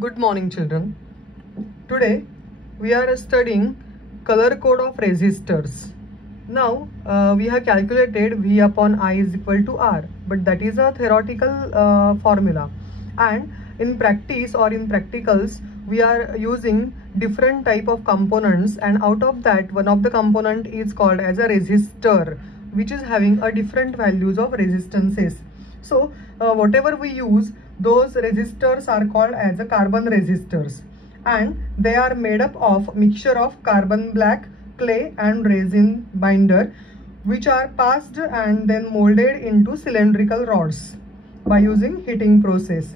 Good morning, children. Today we are studying color code of resistors. Now we have calculated V upon I is equal to R, but that is a theoretical formula, and in practice or in practicals we are using different type of components, and out of that one of the component is called as a resistor, which is having a different values of resistances. So whatever we use, those resistors are called as a carbon resistors, and they are made up of mixture of carbon black, clay and resin binder, which are passed and then molded into cylindrical rods by using heating process.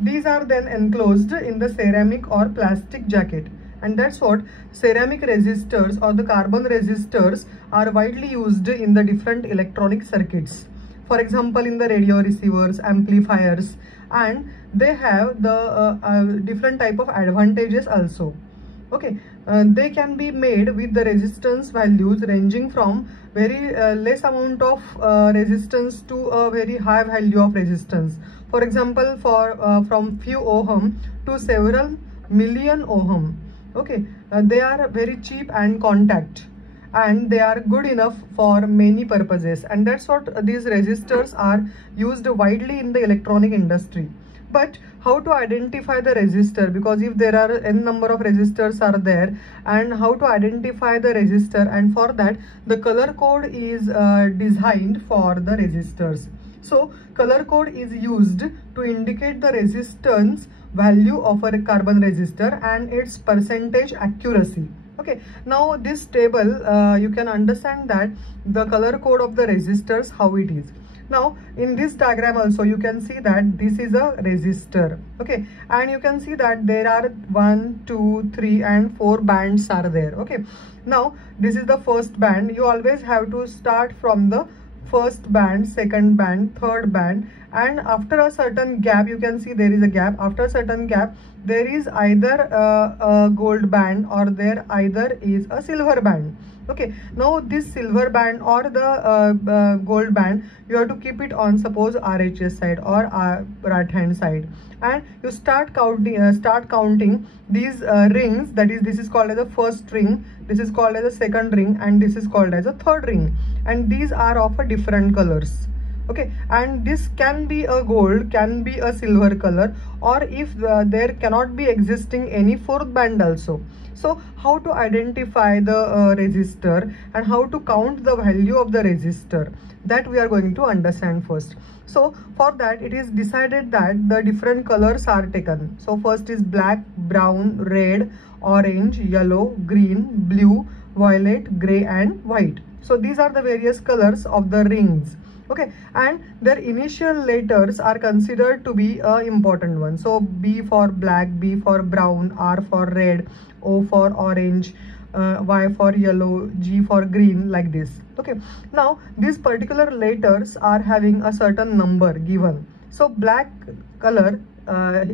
These are then enclosed in the ceramic or plastic jacket, and that's what ceramic resistors or the carbon resistors are widely used in the different electronic circuits. For example, in the radio receivers, amplifiers, and they have the different type of advantages also. Okay, they can be made with the resistance values ranging from very less amount of resistance to a very high value of resistance. For example, from few ohm to several million ohm. Okay, they are very cheap and compact, and they are good enough for many purposes, and that's what these resistors are used widely in the electronic industry. But how to identify the resistor? Because if there are n number of resistors are there, and how to identify the resistor, and for that the color code is designed for the resistors. So color code is used to indicate the resistance value of a carbon resistor and its percentage accuracy. Okay, now this table you can understand that the color code of the resistors, how it is. Now in this diagram also you can see that this is a resistor. Okay, and you can see that there are 1, 2, 3 and 4 bands are there. Okay, now this is the first band. You always have to start from the first band, second band, third band, and after a certain gap, you can see there is a gap. After a certain gap, there is either a gold band or there either is a silver band. Okay, now this silver band or the gold band, you have to keep it on suppose RHS side or right hand side, and you start counting these rings. That is, this is called as the first ring, this is called as a second ring, and this is called as a third ring, and these are of a different colors. Okay, and this can be a gold, can be a silver color, or if there cannot be existing any fourth band also. So how to identify the resistor and how to count the value of the resistor, that we are going to understand first. So for that it is decided that the different colors are taken. So first is black, brown, red, orange, yellow, green, blue, violet, gray and white. So these are the various colors of the rings. Okay, and their initial letters are considered to be a important one. So B for black, B for brown, R for red, O for orange, Y for yellow, G for green, like this. Okay, now these particular letters are having a certain number given. So black color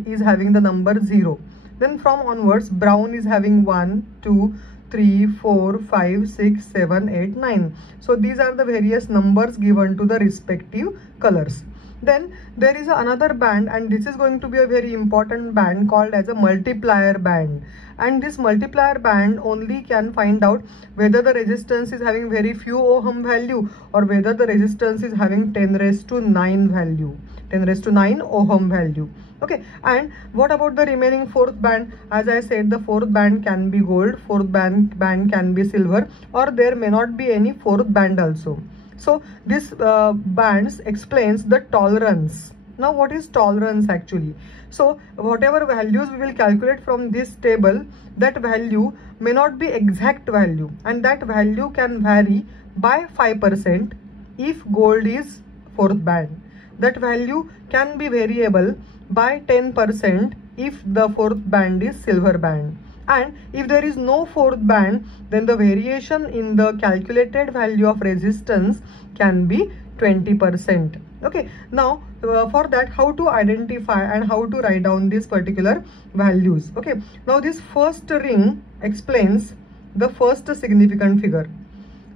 is having the number 0. Then from onwards, brown is having 1, 2, 3, 4, 5, 6, 7, 8, 9. So these are the various numbers given to the respective colors. Then there is another band, and this is going to be a very important band called as a multiplier band. And this multiplier band only can find out whether the resistance is having very few ohm value or whether the resistance is having 10 raised to 9 value, 10 raised to 9 ohm value. Okay, and what about the remaining fourth band? As I said, the fourth band can be gold, fourth band can be silver, or there may not be any fourth band also. So this bands explains the tolerance. Now what is tolerance actually? So whatever values we will calculate from this table, that value may not be exact value, and that value can vary by 5% if gold is fourth band. That value can be variable by 10% if the fourth band is silver band, and if there is no fourth band, then the variation in the calculated value of resistance can be 20%. Okay, now for that, how to identify and how to write down these particular values. Okay, now this first ring explains the first significant figure,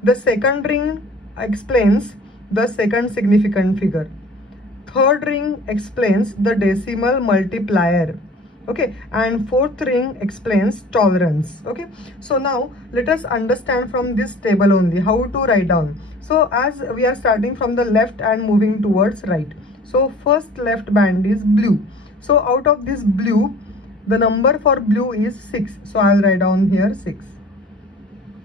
the second ring explains the second significant figure, third ring explains the decimal multiplier, Okay, and fourth ring explains tolerance. Okay, so now let us understand from this table only how to write down. So as we are starting from the left and moving towards right, so first left band is blue. So out of this blue, the number for blue is 6, so I will write down here 6.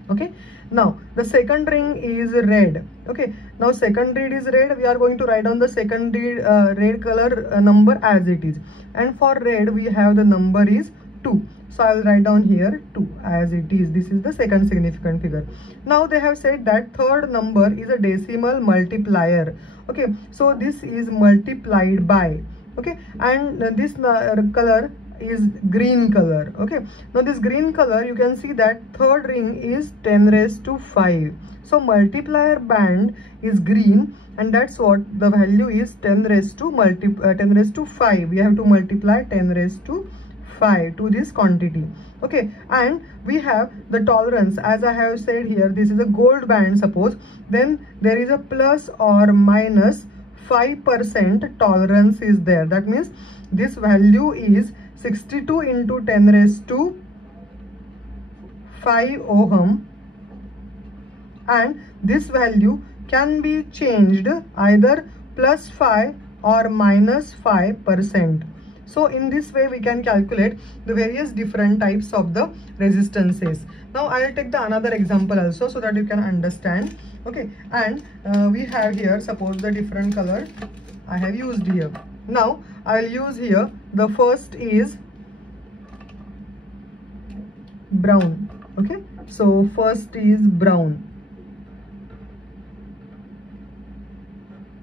Okay, now the second ring is red. Okay, now second reed is red, we are going to write down the second reed red color number as it is, and for red we have the number is 2, so I will write down here 2 as it is. This is the second significant figure. Now they have said that third number is a decimal multiplier. Okay, so this is multiplied by, okay, and this color is green color. Okay, now this green color, you can see that third ring is 10 raised to 5, so multiplier band is green, and that's what the value is 10 raised to 5. We have to multiply 10 raised to 5 to this quantity. Okay, and we have the tolerance, as I have said here, this is a gold band suppose, then there is a plus or minus 5% tolerance is there. That means this value is 62 into 10 raised to 5 ohm, and this value can be changed either plus 5 or minus 5%. So in this way we can calculate the various different types of the resistances. Now I will take the another example also so that you can understand. Okay, and we have here, suppose the different color I have used here. Now I will use here, the first is brown. Okay, so first is brown,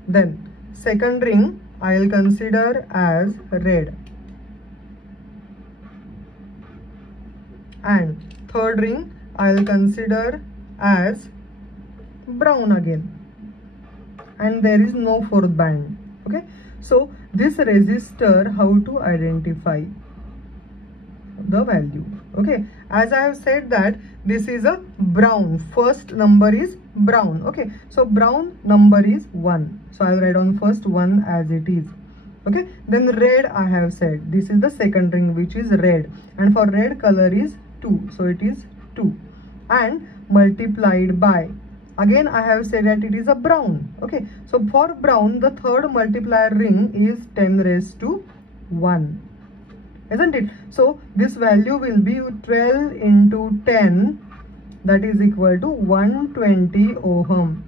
then second ring I will consider as red, and third ring I will consider as brown again, and there is no fourth band. Okay, so this resistor, how to identify the value? Okay, as I have said that this is a brown, first number is brown. Okay, so brown number is 1, so I will write on first 1 as it is. Okay, then red, I have said this is the second ring which is red, and for red color is 2, so it is 2, and multiplied by, again I have said that it is a brown. Okay, so for brown the third multiplier ring is 10 raised to 1, isn't it? So this value will be 12 into 10, that is equal to 120 ohm.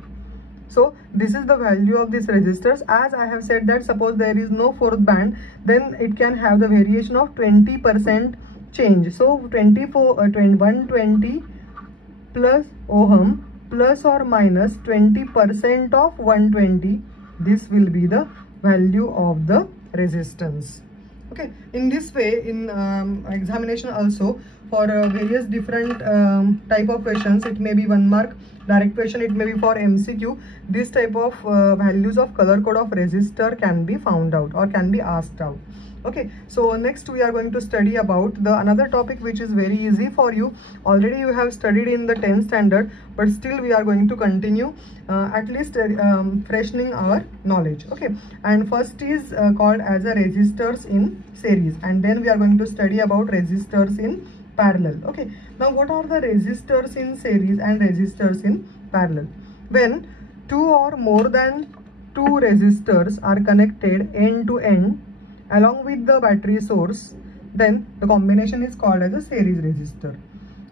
So this is the value of these resistors. As I have said that suppose there is no fourth band, then it can have the variation of 20% change. So 120 plus ohm plus or minus 20% of 120, this will be the value of the resistance. Okay, in this way in examination also for various different type of questions, it may be 1 mark direct question, it may be for MCQ, this type of values of color code of resistor can be found out or can be asked out. Okay, so next we are going to study about the another topic which is very easy for you. Already you have studied in the 10th standard, but still we are going to continue at least freshening our knowledge. Okay, and first is called as a resistors in series, and then we are going to study about resistors in parallel. Okay, now what are the resistors in series and resistors in parallel? When 2 or more than 2 resistors are connected end to end along with the battery source, then the combination is called as a series resistor.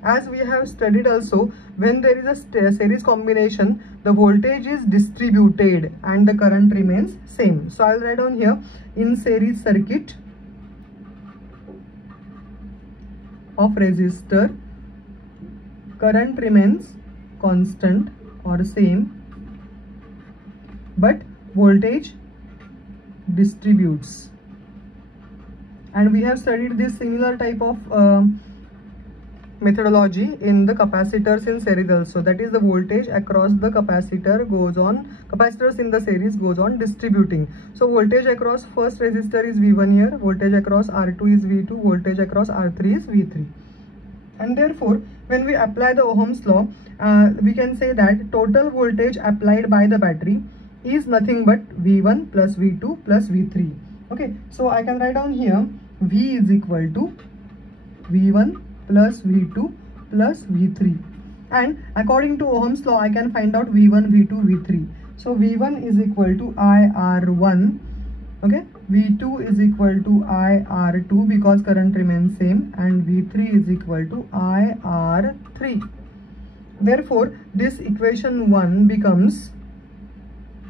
As we have studied also, when there is a series combination, the voltage is distributed and the current remains same. So I will write down here, in series circuit of resistor, current remains constant or same, but voltage distributes. And we have studied this similar type of methodology in the capacitors in series also. That is, the voltage across the capacitor goes on, capacitors in the series goes on distributing. So voltage across first resistor is V1 here, voltage across R2 is V2, voltage across R3 is V3. And therefore, when we apply the Ohm's law, we can say that total voltage applied by the battery is nothing but V1 plus V2 plus V3. Okay, so I can write down here V is equal to V1 plus V2 plus V3. And according to Ohm's law, I can find out V1, V2, V3. So V1 is equal to IR1. Okay, V2 is equal to IR2 because current remains same, and V3 is equal to IR3. Therefore, this equation 1 becomes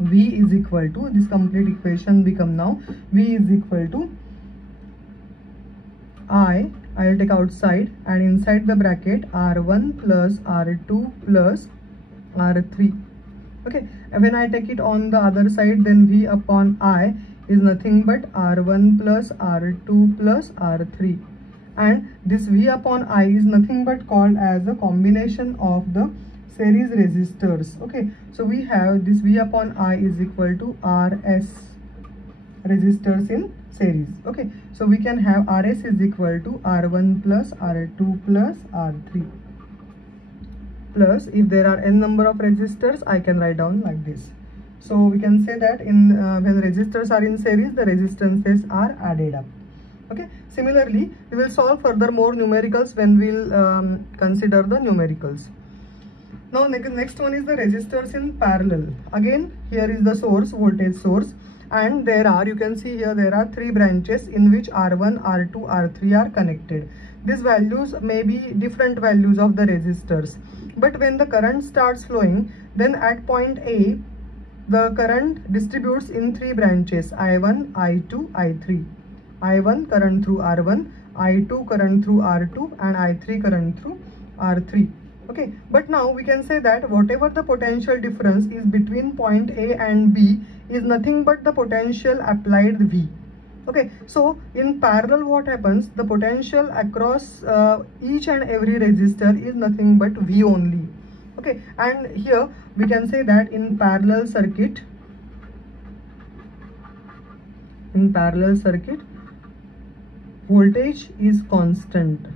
V is equal to, this complete equation become now V is equal to I'll take outside, and inside the bracket R1 plus R2 plus R3. Okay, and when I take it on the other side, then V upon I is nothing but R1 plus R2 plus R3, and this V upon I is nothing but called as a combination of the series resistors. Okay, so we have this V upon I is equal to RS, resistors in series. Okay, so we can have RS is equal to R1 plus R2 plus R3, plus if there are n number of resistors, I can write down like this. So we can say that in when resistors are in series, the resistances are added up. Okay, similarly we will solve further more numericals when we'll consider the numericals. Now next one is the resistors in parallel. Again, here is the source, voltage source, and there are, you can see here, there are 3 branches in which R1, R2, R3 are connected. These values may be different values of the resistors, but when the current starts flowing, then at point A, the current distributes in 3 branches, I1, I2, I3. I1 current through R1, I2 current through R2, and I3 current through R3. Okay, but now we can say that whatever the potential difference is between point A and B is nothing but the potential applied V. Okay, so in parallel what happens, the potential across each and every resistor is nothing but V only. Okay, and here we can say that in parallel circuit, voltage is constant,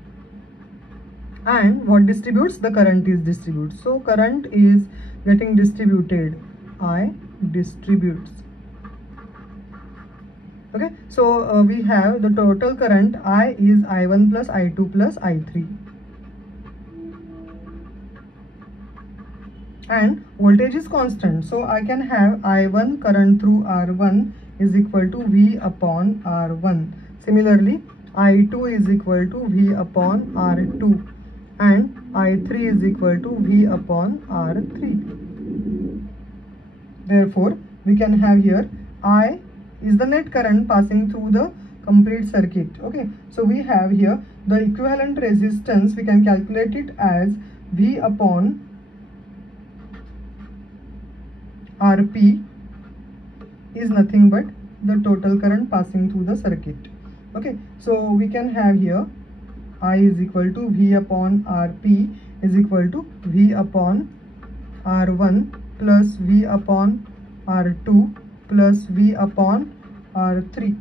and what distributes, the current is distributed. So current is getting distributed, I distributes. Okay, so we have the total current I is I1 plus I2 plus I3, and voltage is constant, so I can have I1 current through R1 is equal to V upon R1. Similarly, I2 is equal to V upon R2, and I3 is equal to V upon R3. Therefore, we can have here I is the net current passing through the complete circuit. Okay, so we have here the equivalent resistance, we can calculate it as V upon Rp is nothing but the total current passing through the circuit. Okay, so we can have here I is equal to V upon Rp is equal to V upon R1 plus V upon R2 plus V upon R3.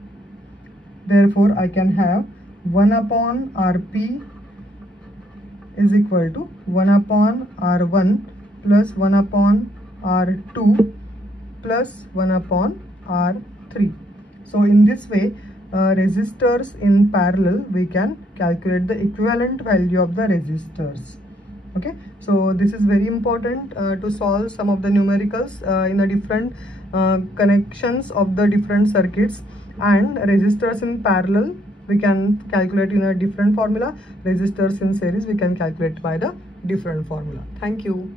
Therefore, I can have 1 upon Rp is equal to 1 upon R1 plus 1 upon R2 plus 1 upon R3. So in this way, resistors in parallel, we can calculate the equivalent value of the resistors. Okay, so this is very important to solve some of the numericals in a different connections of the different circuits, and resistors in parallel we can calculate in a different formula, resistors in series we can calculate by the different formula. Thank you.